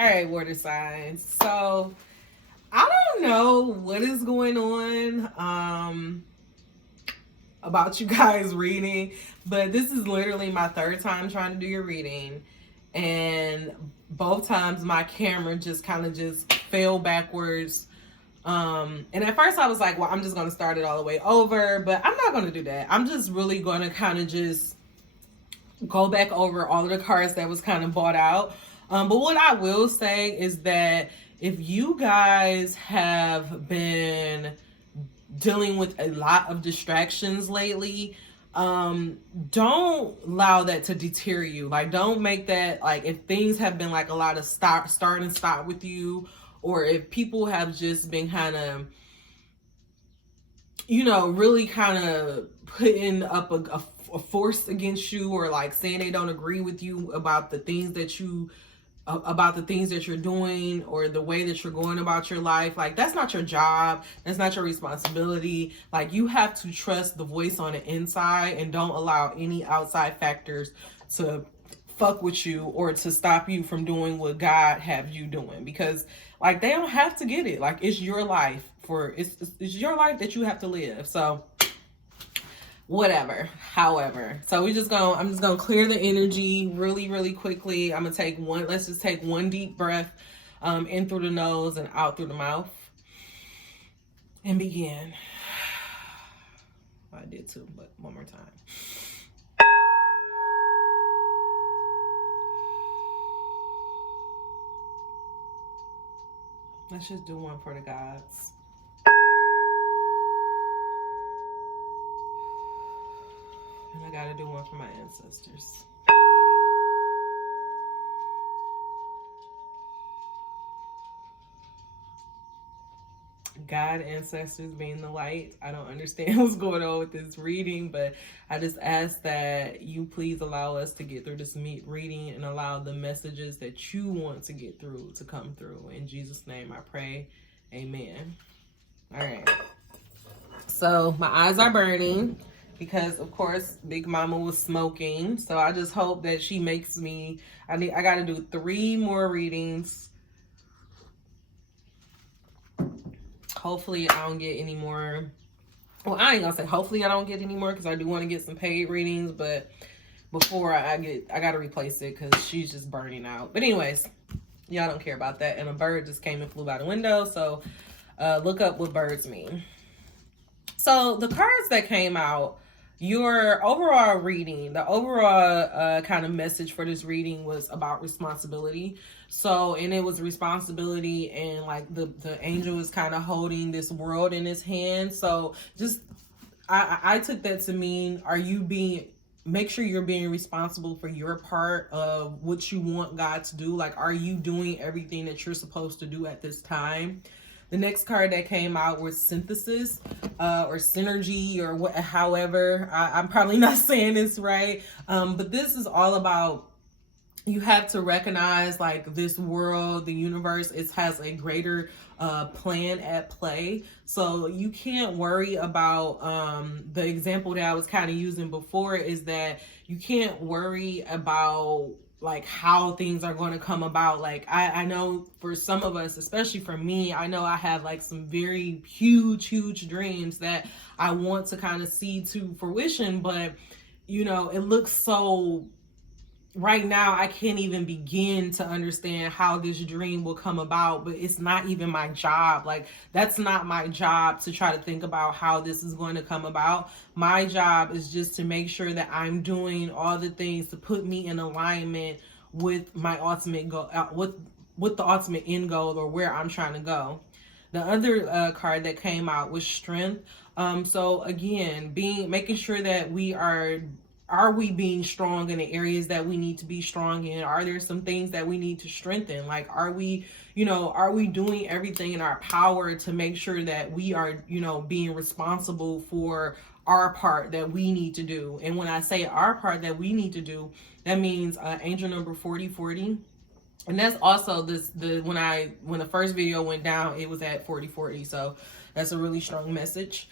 All right, water signs. So I don't know what is going on about you guys reading, but this is literally my third time trying to do your reading. And both times my camera just kind of just fell backwards. And at first I was like, well, I'm just going to start it all the way over, but I'm not going to do that. I'm just really going to kind of just go back over all of the cards that was kind of bought out. But what I will say is that if you guys have been dealing with a lot of distractions lately, don't allow that to deter you. Like, don't make that, like, if things have been like a lot of start and stop with you, or if people have just been kind of, you know, really kind of putting up a force against you, or like saying they don't agree with you about the things that you're doing, or the way that you're going about your life. Like, that's not your job. That's not your responsibility. Like, you have to trust the voice on the inside and don't allow any outside factors to fuck with you or to stop you from doing what God have you doing, because like, they don't have to get it. Like, it's your life it's your life that you have to live. So whatever. However, so I'm just gonna clear the energy really quickly. Let's just take one deep breath in through the nose and out through the mouth, and begin. I did too, but one more time. Let's just do one for the gods. And I gotta do one for my ancestors. God, ancestors, being the light. I don't understand what's going on with this reading, but I just ask that you please allow us to get through this reading and allow the messages that you want to get through to come through. In Jesus' name I pray. Amen. All right. So my eyes are burning because, of course, Big Mama was smoking. So I just hope that she makes me, I got to do 3 more readings. Hopefully I don't get any more. Well, I ain't gonna say hopefully I don't get any more, because I do want to get some paid readings, but before I gotta replace it because she's just burning out. But anyways, y'all don't care about that. And a bird just came and flew by the window, so look up what birds mean. So the cards that came out, your overall reading, the overall kind of message for this reading was about responsibility. So, and it was responsibility, and like the angel is kind of holding this world in his hand. So just, I took that to mean, make sure you're being responsible for your part of what you want God to do. Like, are you doing everything that you're supposed to do at this time? The next card that came out was synthesis, or synergy, or however, I'm probably not saying this right. But this is all about, you have to recognize, like, this world, the universe, it has a greater plan at play. So you can't worry about, the example that I was kind of using before is that you can't worry about, like, how things are going to come about. Like, I know for some of us, especially for me, I know I have like some very huge dreams that I want to kind of see to fruition, but you know, it looks so, right now I can't even begin to understand how this dream will come about. But it's not even my job. Like, that's not my job to try to think about how this is going to come about. My job is just to make sure that I'm doing all the things to put me in alignment with my ultimate goal, with the ultimate end goal, or where I'm trying to go. The other card that came out was strength. So again, making sure that are we being strong in the areas that we need to be strong in? Are there some things that we need to strengthen? Like, are we doing everything in our power to make sure that we are, being responsible for our part that we need to do? And when I say our part that we need to do, that means angel number 4040. And that's also when the first video went down, it was at 4040. So that's a really strong message.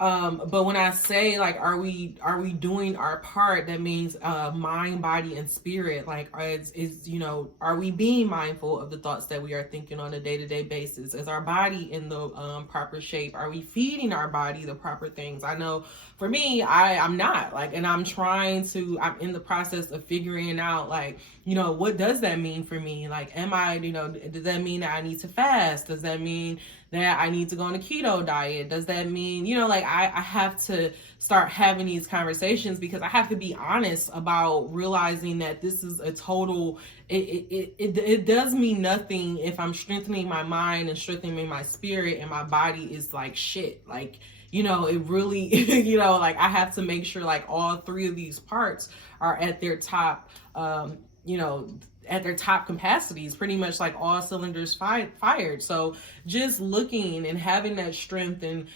But when I say like, are we doing our part? That means mind, body, and spirit. Like, are we being mindful of the thoughts that we are thinking on a day-to-day basis? Is our body in the proper shape? Are we feeding our body the proper things? I know for me, I'm not, like, and I'm in the process of figuring out, like, what does that mean for me? Like, does that mean that I need to fast? Does that mean that I need to go on a keto diet? Does that mean, like, I have to start having these conversations, because I have to be honest about realizing that this is a total, it does me nothing if I'm strengthening my mind and strengthening my spirit and my body is like shit. Like, it really, like, I have to make sure like all three of these parts are at their top, at their top capacities, pretty much like all cylinders fired. So just looking and having that strength and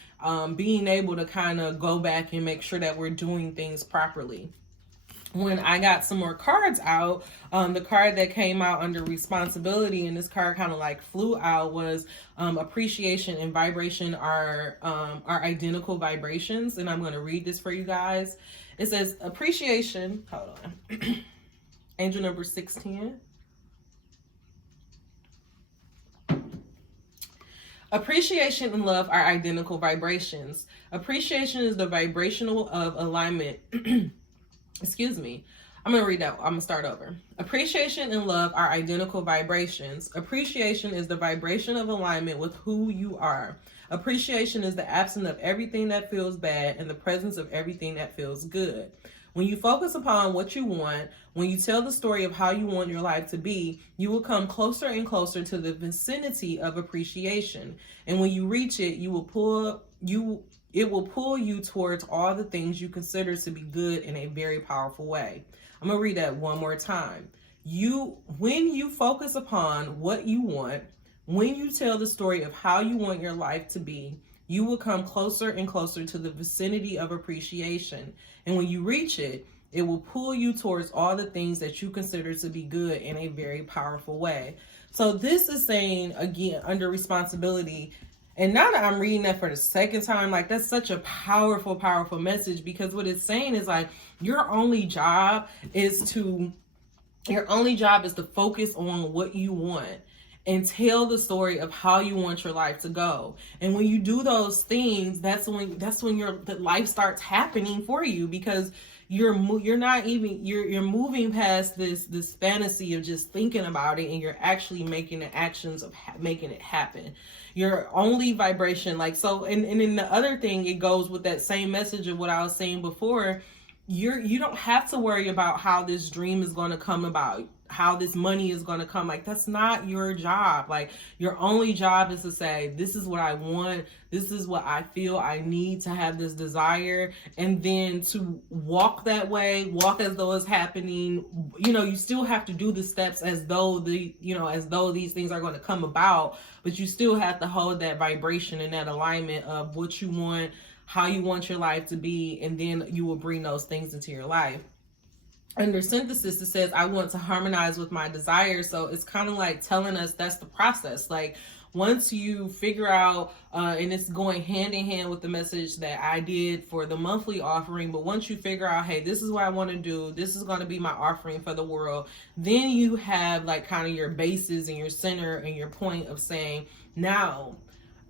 being able to kind of go back and make sure that we're doing things properly. When I got some more cards out, the card that came out under responsibility, and this card kind of like flew out, was appreciation and vibration are identical vibrations. And I'm going to read this for you guys. It says appreciation, hold on. Angel number 610. Appreciation and love are identical vibrations. Appreciation is the vibrational of alignment. Excuse me. I'm going to read that. I'm going to start over. Appreciation and love are identical vibrations. Appreciation is the vibration of alignment with who you are. Appreciation is the absence of everything that feels bad and the presence of everything that feels good. When you focus upon what you want, when you tell the story of how you want your life to be, you will come closer and closer to the vicinity of appreciation. And when you reach it, it will pull you towards all the things you consider to be good in a very powerful way. I'm going to read that one more time. When you focus upon what you want, when you tell the story of how you want your life to be, you will come closer and closer to the vicinity of appreciation. And when you reach it, it will pull you towards all the things that you consider to be good in a very powerful way. So this is saying, again, under responsibility. And now that I'm reading that for the second time, like, that's such a powerful, powerful message, because what it's saying is like, your only job is to focus on what you want and tell the story of how you want your life to go. And when you do those things, that's when the life starts happening for you, because you're moving past this fantasy of just thinking about it, and you're actually making the actions of making it happen. Your only vibration, like, so, and then the other thing, it goes with that same message of what I was saying before. You don't have to worry about how this dream is going to come about, how this money is going to come. Like, that's not your job. Like, your only job is to say, this is what I want, this is what I feel I need to have this desire, and then to walk that way, walk as though it's happening. You still have to do the steps as though these things are going to come about, but you still have to hold that vibration and that alignment of what you want, how you want your life to be, and then you will bring those things into your life. Under synthesis, it says, I want to harmonize with my desires. So it's kind of like telling us that's the process. Like, once you figure out, and it's going hand in hand with the message that I did for the monthly offering, but once you figure out, hey, this is what I want to do, this is going to be my offering for the world, then you have like kind of your bases and your center and your point of saying, now,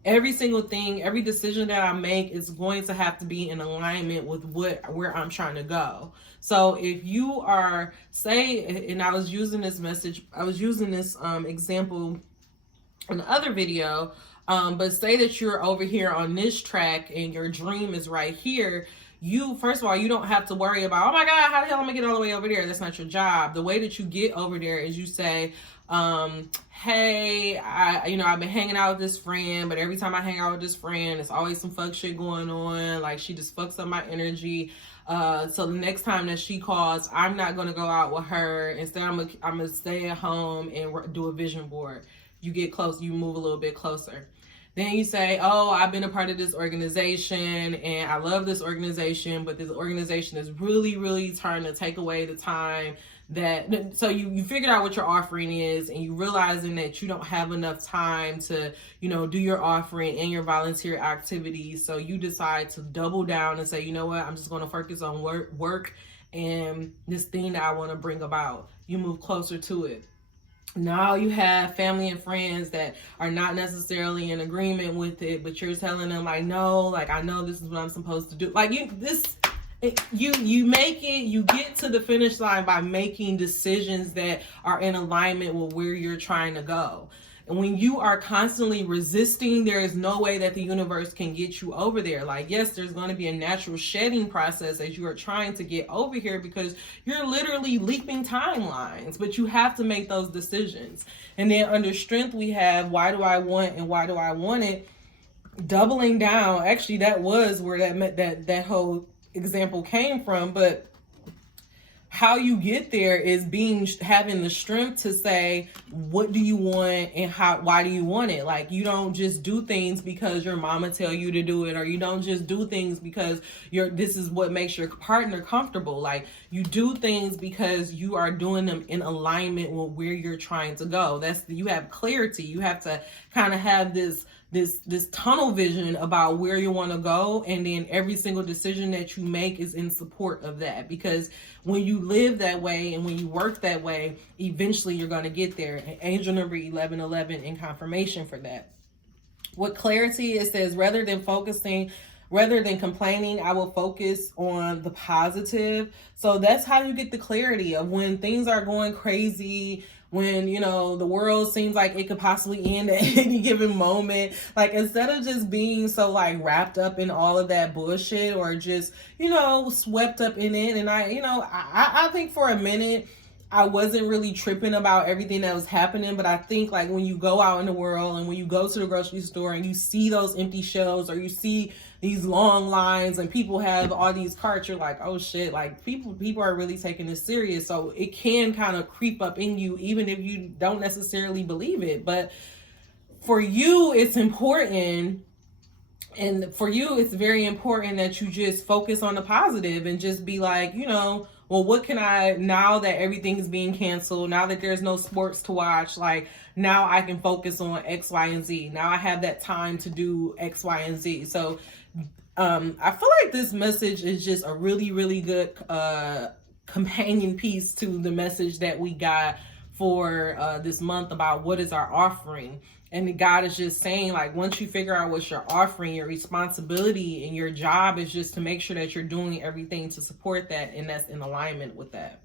every single thing, every decision that I make is going to have to be in alignment with where I'm trying to go. So if you are, say, and I was using this example in the other video, but say that you're over here on this track and your dream is right here. First of all, you don't have to worry about, oh my God, how the hell am I gonna get all the way over there? That's not your job. The way that you get over there is you say, hey, I've been hanging out with this friend, but every time I hang out with this friend, it's always some fuck shit going on. Like, she just fucks up my energy. So the next time that she calls, I'm not going to go out with her. Instead, I'm going to stay at home and do a vision board. You get close, you move a little bit closer. Then you say, oh, I've been a part of this organization and I love this organization, but this organization is really, really trying to take away the time that, so you figured out what your offering is, and you realizing that you don't have enough time to, you know, do your offering and your volunteer activities. So you decide to double down and say, you know what, I'm just going to focus on work and this thing that I want to bring about. You move closer to it. Now you have family and friends that are not necessarily in agreement with it, but you're telling them like, no, like, I know this is what I'm supposed to do. Like, you make it, you get to the finish line by making decisions that are in alignment with where you're trying to go. And when you are constantly resisting, there is no way that the universe can get you over there. Like, yes, there's going to be a natural shedding process as you are trying to get over here, because you're literally leaping timelines, but you have to make those decisions. And then under strength, we have, why do I want and why do I want it? Doubling down. Actually, that was where that whole example came from. But how you get there is having the strength to say, what do you want and why do you want it? Like, you don't just do things because your mama tell you to do it, or you don't just do things because this is what makes your partner comfortable. Like, you do things because you are doing them in alignment with where you're trying to go. You have clarity. You have to kind of have this tunnel vision about where you want to go, and then every single decision that you make is in support of that. Because when you live that way and when you work that way, eventually you're going to get there. And angel number 1111 in confirmation for that. With clarity, it says, rather than complaining, I will focus on the positive. So that's how you get the clarity of when things are going crazy, when, you know, the world seems like it could possibly end at any given moment. Like, instead of just being so like wrapped up in all of that bullshit, or just, you know, swept up in it. And I think for a minute I wasn't really tripping about everything that was happening, but I think like when you go out in the world and when you go to the grocery store and you see those empty shelves, or you see these long lines and people have all these carts, you're like, oh shit, like people are really taking this serious. So it can kind of creep up in you, even if you don't necessarily believe it. But for you, it's important. And for you, it's very important that you just focus on the positive and just be like, you know, well, what can now that everything's being canceled, now that there's no sports to watch, like, now I can focus on X, Y, and Z. Now I have that time to do X, Y, and Z. So I feel like this message is just a really, really good companion piece to the message that we got for this month about what is our offering. And God is just saying, like, once you figure out what you're offering, your responsibility and your job is just to make sure that you're doing everything to support that, and that's in alignment with that.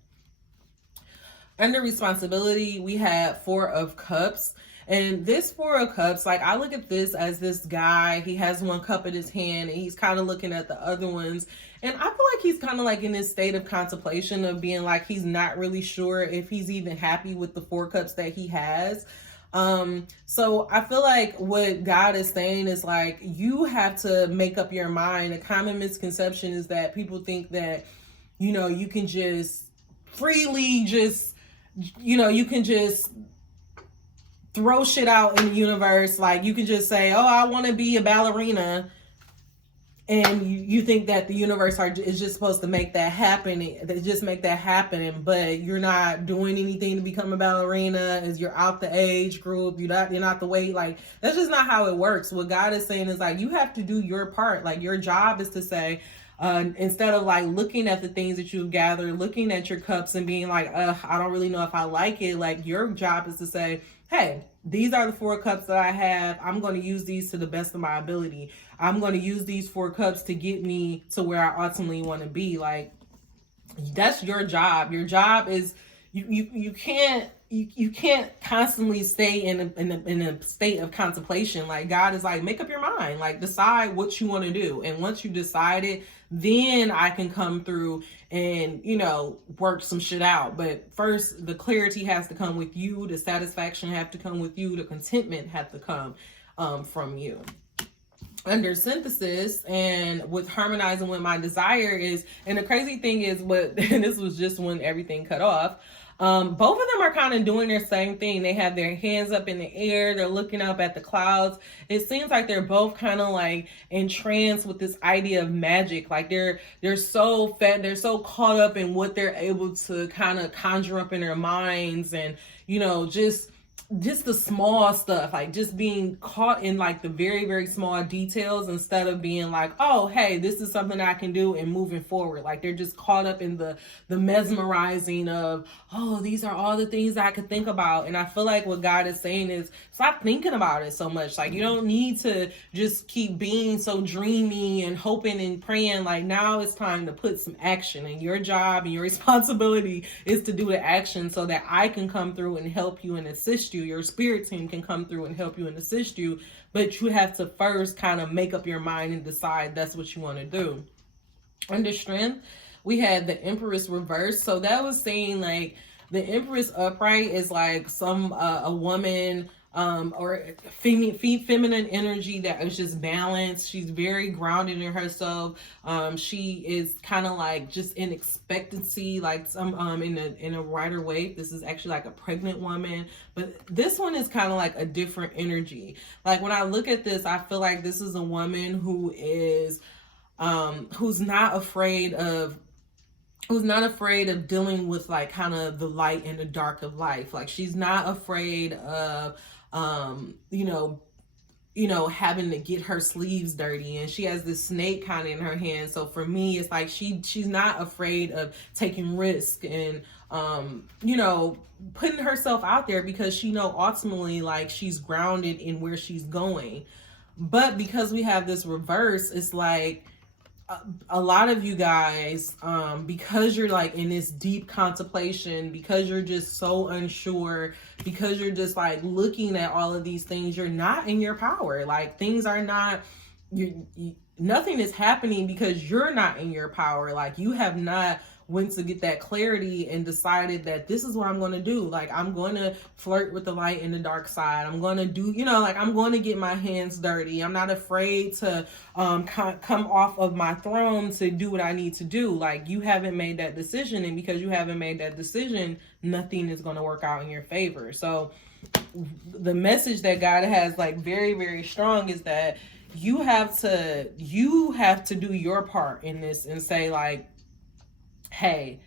Under responsibility, we have 4 of Cups. And this 4 of Cups, like, I look at this as this guy, he has one cup in his hand and he's kind of looking at the other ones. And I feel like he's kind of like in this state of contemplation of being like, he's not really sure if he's even happy with the 4 cups that he has. So I feel like what God is saying is like, you have to make up your mind. A common misconception is that people think that, you know, you can just freely just, you know, you can just throw shit out in the universe. Like, you can just say, oh, I want to be a ballerina. And you think that the universe is just supposed to make that happen. Just make that happen, but you're not doing anything to become a ballerina. As you're out the age group, you're not the way. Like, that's just not how it works. What God is saying is like, you have to do your part. Like, your job is to say, instead of like looking at the things that you've gathered, looking at your cups and being like, I don't really know if I like it. Like, your job is to say, hey, these are the 4 cups that I have. I'm going to use these to the best of my ability. I'm going to use these 4 cups to get me to where I ultimately want to be. Like, that's your job. Your job is you can't constantly stay in a state of contemplation. Like, God is like, make up your mind. Like, decide what you want to do. And once you decide it, then I can come through and, you know, work some shit out. But first, the clarity has to come with you. The satisfaction have to come with you. The contentment have to come from you. Under synthesis, and with harmonizing with my desire is, and the crazy thing is, and this was just when everything cut off, Both of them are kind of doing their same thing. They have their hands up in the air. They're looking up at the clouds. It seems like they're both kind of like entranced with this idea of magic. Like they're so fat, they're so caught up in what they're able to kind of conjure up in their minds, and just the small stuff, like just being caught in like the very, very small details, instead of being like, oh, hey, this is something I can do and moving forward. Like they're just caught up in the mesmerizing of, oh, these are all the things I could think about. And I feel like what God is saying is, stop thinking about it so much. Like you don't need to just keep being so dreamy and hoping and praying. Like now it's time to put some action, and your job and your responsibility is to do the action so that I can come through and help you and assist you. Your spirit team can come through and help you and assist you, but you have to first kind of make up your mind and decide that's what you want to do. Under strength, we had the Empress reverse. So that was saying like the Empress upright is like a woman or feminine energy that is just balanced. She's very grounded in herself. She is kind of like just in expectancy, like some in a rider wave. This is actually like a pregnant woman, but this one is kind of like a different energy. Like when I look at this, I feel like this is a woman who is who's not afraid of dealing with like kind of the light and the dark of life. Like she's not afraid of having to get her sleeves dirty, and she has this snake kind of in her hand. So for me, it's like she's not afraid of taking risk and putting herself out there, because she know ultimately like she's grounded in where she's going. But because we have this reverse, it's like a lot of you guys, because you're like in this deep contemplation, because you're just so unsure, because you're just like looking at all of these things, you're not in your power. Like things are not, nothing is happening because you're not in your power. Like you have not went to get that clarity and decided that this is what I'm going to do. Like I'm going to flirt with the light and the dark side. I'm going to do, like I'm going to get my hands dirty. I'm not afraid to come off of my throne to do what I need to do. Like you haven't made that decision, and because you haven't made that decision, nothing is going to work out in your favor. So the message that God has like very, very strong is that you have to do your part in this and say like, hey,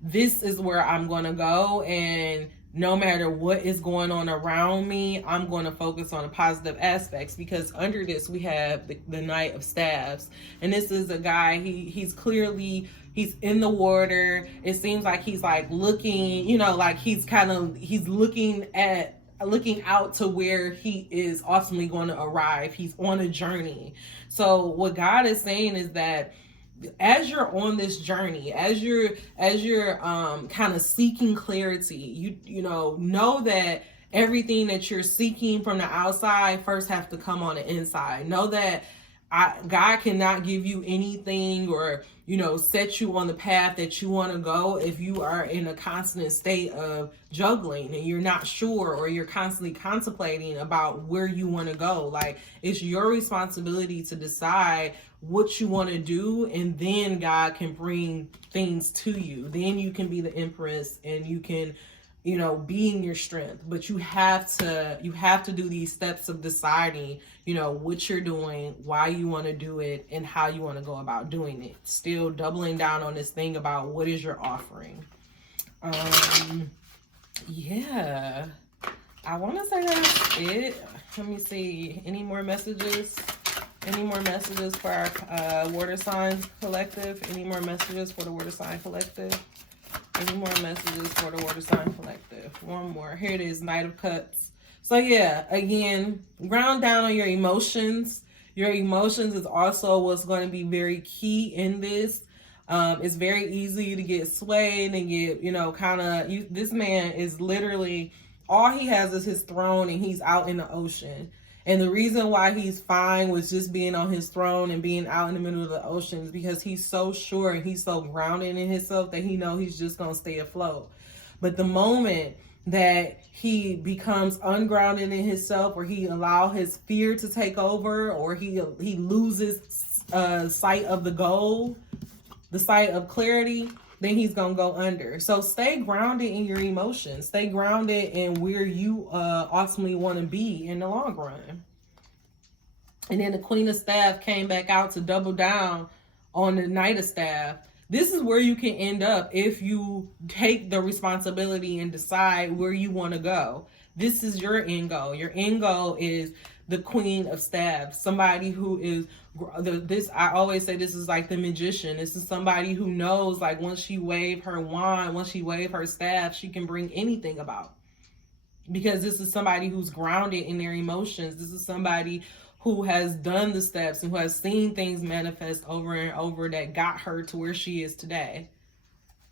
this is where I'm going to go, and no matter what is going on around me, I'm going to focus on the positive aspects. Because under this, we have the Knight of Staves, and this is a guy, he's in the water. It seems like he's like looking, like he's looking out to where he is ultimately going to arrive. He's on a journey. So what God is saying is that as you're on this journey, as you're kind of seeking clarity, you know that everything that you're seeking from the outside first have to come on the inside. Know that God cannot give you anything or set you on the path that you want to go if you are in a constant state of juggling and you're not sure, or you're constantly contemplating about where you want to go. Like it's your responsibility to decide what you want to do, and then God can bring things to you. Then you can be the Empress, and you can be in your strength. But you have to do these steps of deciding what you're doing, why you want to do it, and how you want to go about doing it. Still doubling down on this thing about what is your offering. Yeah, I want to say that's it. Let me see, any more messages for our water signs collective? Any more messages for the water sign collective? Any more messages for the water sign collective? One more. Here it is, Knight of Cups. So yeah, again, ground down on your emotions. Your emotions is also what's going to be very key in this. It's very easy to get swayed and get, this man is literally, all he has is his throne, and he's out in the ocean. And the reason why he's fine with just being on his throne and being out in the middle of the ocean is because he's so sure and he's so grounded in himself that he knows he's just going to stay afloat. But the moment that he becomes ungrounded in himself, or he allow his fear to take over, or he loses sight of the goal, the sight of clarity, then he's gonna go under. So stay grounded in your emotions. Stay grounded in where you ultimately want to be in the long run. And then the Queen of Staff came back out to double down on the Knight of Staff. This is where you can end up if you take the responsibility and decide where you want to go. This is your end goal. Your end goal is the Queen of Staff. Somebody who is this. I always say this is like the magician. This is somebody who knows, like, once she wave her wand, once she wave her staff, she can bring anything about. Because this is somebody who's grounded in their emotions. This is somebody who has done the steps and who has seen things manifest over and over that got her to where she is today.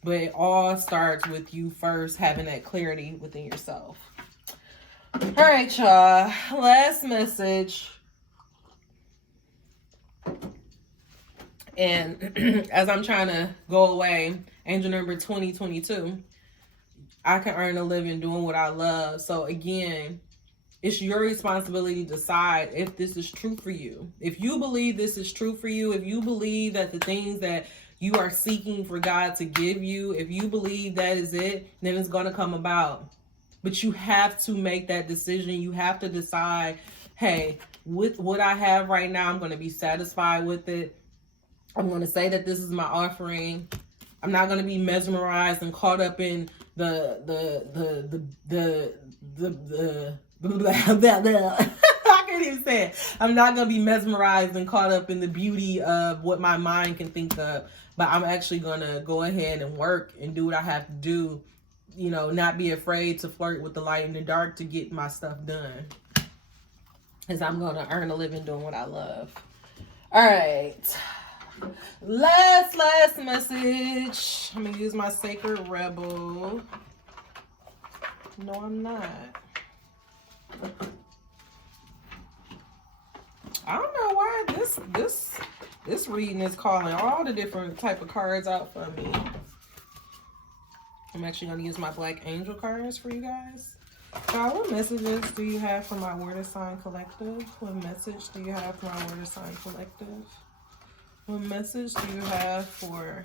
But it all starts with you first having that clarity within yourself. All right, y'all. Last message. And as I'm trying to go away, angel number 2022, I can earn a living doing what I love. So again, it's your responsibility to decide if this is true for you. If you believe this is true for you, if you believe that the things that you are seeking for God to give you, if you believe that is it, then it's going to come about. But you have to make that decision. You have to decide, hey, with what I have right now, I'm going to be satisfied with it. I'm going to say that this is my offering. I'm not going to be mesmerized and caught up in the I can't even say it. I'm not going to be mesmerized and caught up in the beauty of what my mind can think of, but I'm actually going to go ahead and work and do what I have to do, you know, not be afraid to flirt with the light and the dark to get my stuff done, because I'm going to earn a living doing what I love. All right. Last message. I'm going to use my Sacred Rebel. No, I'm not. I don't know why this reading is calling all the different type of cards out for me. I'm actually going to use my Black Angel cards for you guys. What messages do you have for my Water Sign Collective? What message do you have for my Water Sign Collective? What message do you have for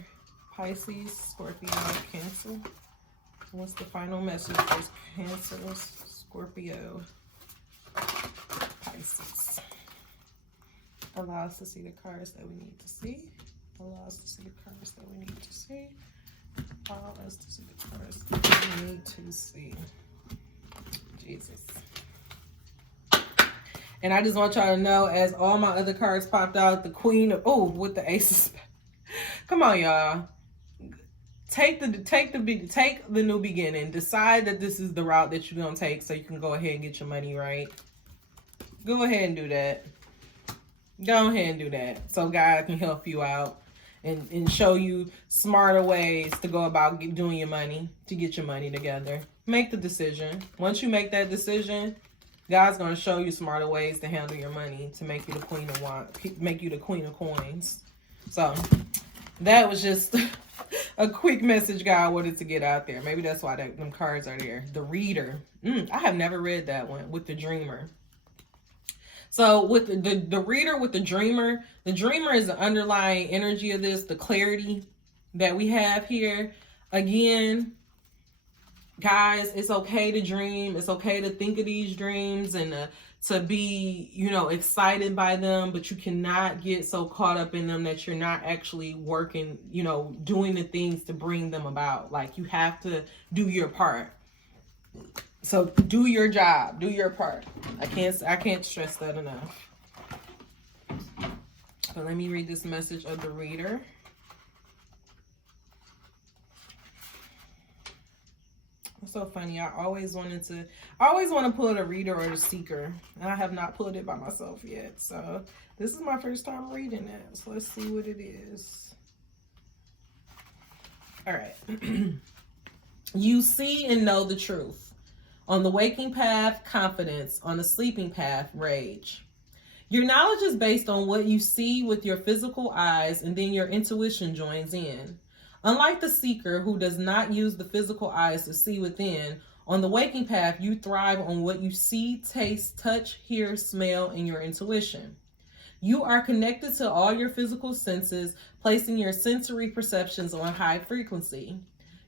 Pisces, Scorpio, Cancer? What's the final message for Cancer, Scorpio, Pisces? Allow us to see the cards that we need to see. Allow us to see the cards that we need to see. Allow us to see the cards that we need to see. Jesus. And I just want y'all to know, as all my other cards popped out, the Queen of, with the Aces. Come on, y'all. Take the new beginning. Decide that this is the route that you're going to take so you can go ahead and get your money right. Go ahead and do that. Go ahead and do that so God can help you out and show you smarter ways to go about doing your money, to get your money together. Make the decision. Once you make that decision, God's going to show you smarter ways to handle your money to make you the Queen of Wands, make you the Queen of Coins. So that was just a quick message God wanted to get out there. Maybe that's why them cards are there. The Reader. I have never read that one, with the Dreamer. So with the Reader with the Dreamer is the underlying energy of this, the clarity that we have here. Again, guys, it's okay to dream. It's okay to think of these dreams and to be, excited by them, but you cannot get so caught up in them that you're not actually working, doing the things to bring them about. Like, you have to do your part. So do your job, do your part. I can't stress that enough. So let me read this message of the Reader. It's so funny. I always want to pull the Reader or the Seeker, and I have not pulled it by myself yet. So this is my first time reading it. So let's see what it is. All right. You see and know the truth. On the waking path, confidence. On the sleeping path, rage. Your knowledge is based on what you see with your physical eyes, and then your intuition joins in. Unlike the seeker, who does not use the physical eyes to see within, on the waking path, you thrive on what you see, taste, touch, hear, smell, and your intuition. You are connected to all your physical senses, placing your sensory perceptions on high frequency.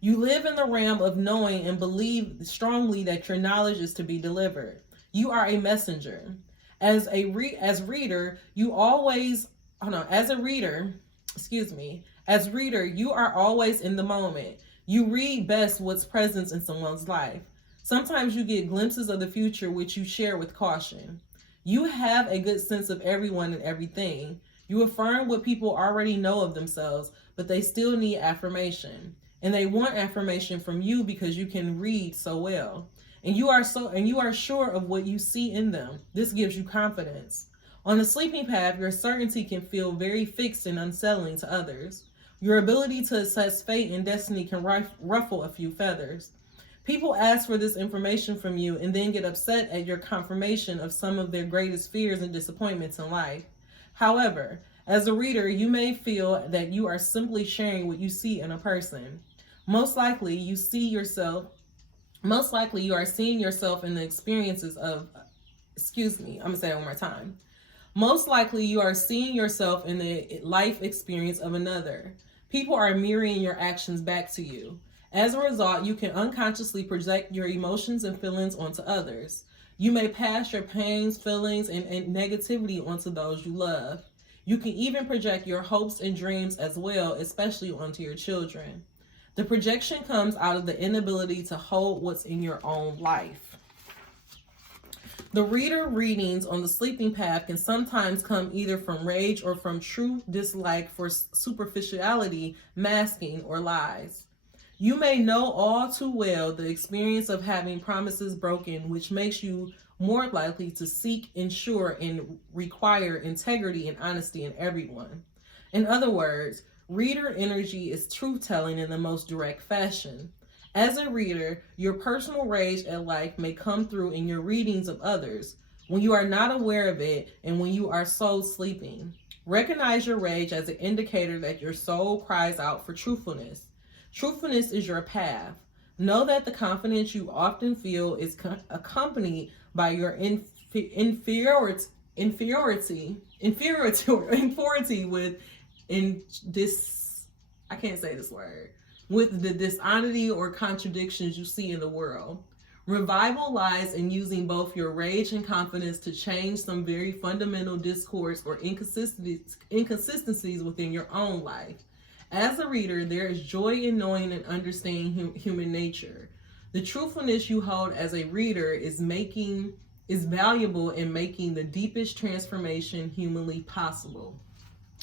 You live in the realm of knowing and believe strongly that your knowledge is to be delivered. You are a messenger. As a reader, you always as a reader, as reader, you are always in the moment. You read best what's present in someone's life. Sometimes you get glimpses of the future which you share with caution. You have a good sense of everyone and everything. You affirm what people already know of themselves, but they still need affirmation. And they want affirmation from you because you can read so well. And you are sure of what you see in them. This gives you confidence. On the sleeping path, your certainty can feel very fixed and unsettling to others. Your ability to assess fate and destiny can ruffle a few feathers. People ask for this information from you and then get upset at your confirmation of some of their greatest fears and disappointments in life. However, as a reader, you may feel that you are simply sharing what you see in a person. Most likely you are seeing yourself in the experiences of, I'm going to say it one more time. Most likely you are seeing yourself in the life experience of another. People are mirroring your actions back to you. As a result, you can unconsciously project your emotions and feelings onto others. You may pass your pains, feelings, and negativity onto those you love. You can even project your hopes and dreams as well, especially onto your children. The projection comes out of the inability to hold what's in your own life. The reader readings on the sleeping path can sometimes come either from rage or from true dislike for superficiality, masking, or lies. You may know all too well the experience of having promises broken, which makes you more likely to seek, ensure, and require integrity and honesty in everyone. In other words, reader energy is truth-telling in the most direct fashion. As a reader, your personal rage at life may come through in your readings of others when you are not aware of it and when you are so sleeping. Recognize your rage as an indicator that your soul cries out for truthfulness. Truthfulness is your path. Know that the confidence you often feel is accompanied by your inferiority with the dishonesty or contradictions you see in the world. Revival lies in using both your rage and confidence to change some very fundamental discourse or inconsistencies within your own life. As a reader, there is joy in knowing and understanding human nature. The truthfulness you hold as a reader is valuable in making the deepest transformation humanly possible.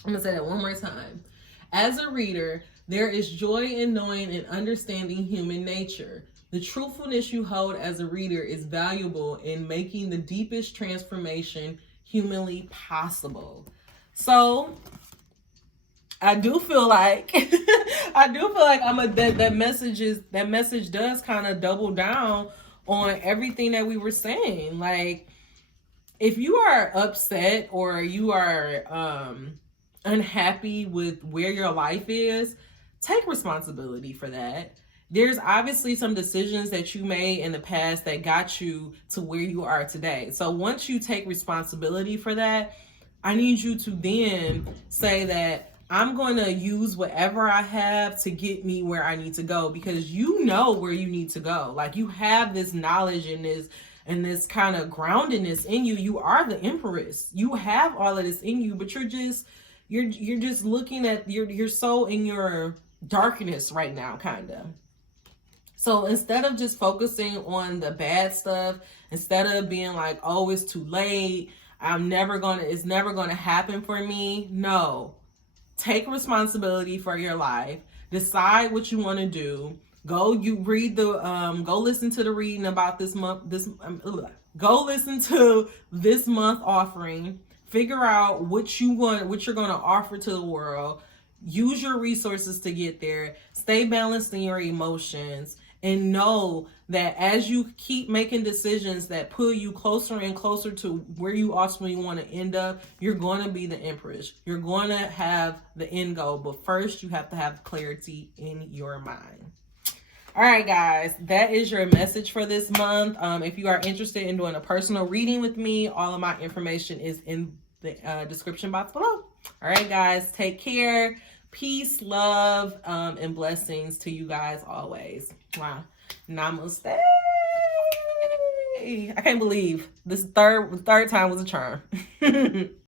I'm going to say that one more time. As a reader, there is joy in knowing and understanding human nature. The truthfulness you hold as a reader is valuable in making the deepest transformation humanly possible. So, I do feel like that message does kind of double down on everything that we were saying. Like, if you are upset or you are unhappy with where your life is, take responsibility for that. There's obviously some decisions that you made in the past that got you to where you are today. So once you take responsibility for that, I need you to then say that I'm going to use whatever I have to get me where I need to go, because you know where you need to go. Like, you have this knowledge and this kind of groundedness in you. You are the empress. You have all of this in you, but you're just looking at you're so in your darkness right now, kind of. So instead of just focusing on the bad stuff, instead of being like, oh, it's too late, it's never gonna happen for me. No. Take responsibility for your life. Decide what you want to do. Go listen to the reading about this month. Go listen to this month offering. Figure out what you're going to offer to the world. Use your resources to get there. Stay balanced in your emotions, and know that as you keep making decisions that pull you closer and closer to where you ultimately want to end up, you're going to be the empress. You're going to have the end goal, but first you have to have clarity in your mind. All right, guys, that is your message for this month. If you are interested in doing a personal reading with me, all of my information is in the description box below. All right, guys, take care. Peace, love, and blessings to you guys always. Wow. Namaste. I can't believe this third time was a charm.